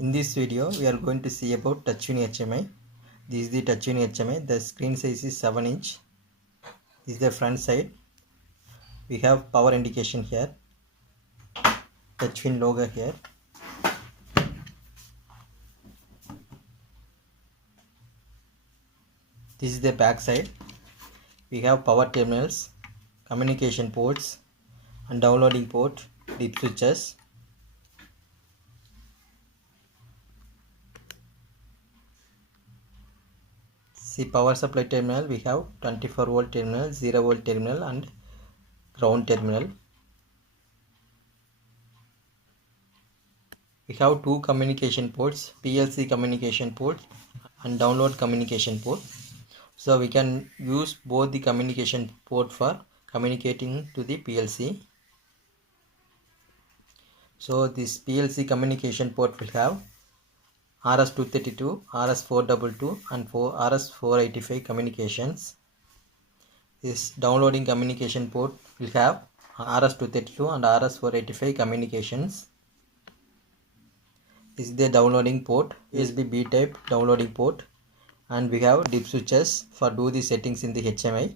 In this video, we are going to see about Touchwin HMI. This is the Touchwin HMI. The screen size is 7 inch. This is the front side. We have power indication here. Touchwin logo here. This is the back side. We have power terminals, communication ports, and downloading port, dip switches. See, power supply terminal, we have 24 volt terminal, 0 volt terminal and ground terminal. We have two communication ports, PLC communication port and download communication port. So we can use both the communication port for communicating to the PLC. So this PLC communication port will have RS232, RS422 and RS485 communications. This downloading communication port will have RS232 and RS485 communications. This is the downloading port, USB B type downloading port, and we have dip switches for do the settings in the HMI.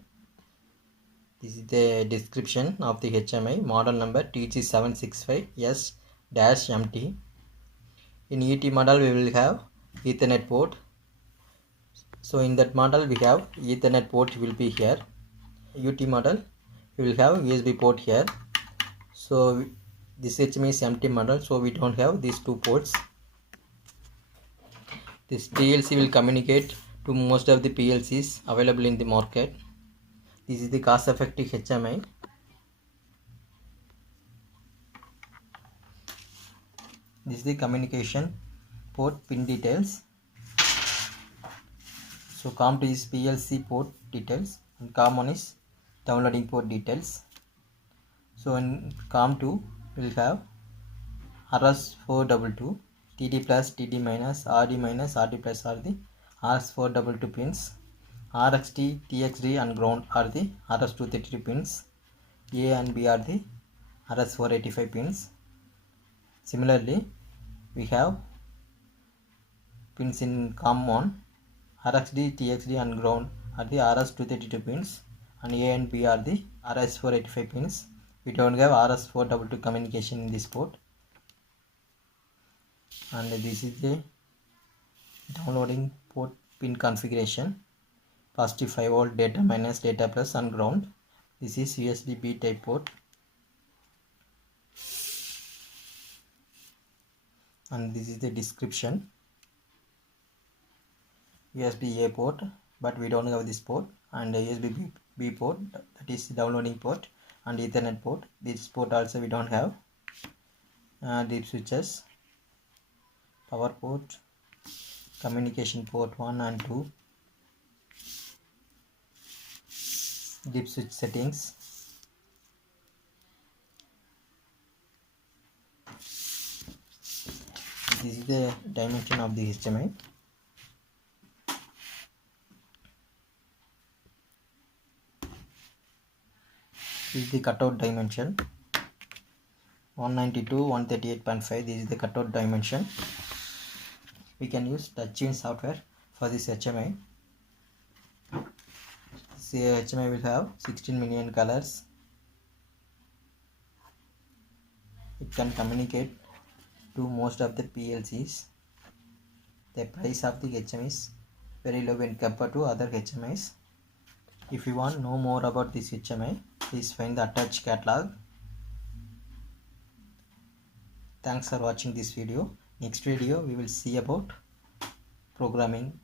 This is the description of the HMI, model number TG765S-MT. In ET model we will have Ethernet port. So in that model we have Ethernet port will be here. UT model we will have USB port here. So this HMI is empty model, so we don't have these two ports. This PLC will communicate to most of the PLCs available in the market. This is the cost effective HMI. This is the communication port pin details. So COM2 is PLC port details and COM1 is downloading port details. So in COM2 we will have RS422, TD plus, TD minus, RD minus, RD plus are the RS422 pins. RXD, TXD and ground are the RS232 pins. A and B are the RS485 pins. Similarly, we have pins in COM1, RXD, TXD and ground are the RS232 pins, and A and B are the RS485 pins. We don't have RS422 communication in this port. And this is the downloading port pin configuration. Positive 5 volt, data minus, data plus and ground. This is USB B type port. And this is the description. USB A port, but we don't have this port, and USB B port, that is downloading port, and Ethernet port. This port also we don't have. Dip switches, power port, communication port 1 and 2, dip switch settings. This is the dimension of the HMI. This is the cutout dimension, 192, 138.5. This is the cutout dimension. We can use Touchwin software for this HMI. This HMI will have 16 million colors. It can communicate to most of the PLCs. The price of the HMI is very low when compared to other HMIs. If you want to know more about this HMI, please find the attached catalog. Thanks for watching this video. Next video we will see about programming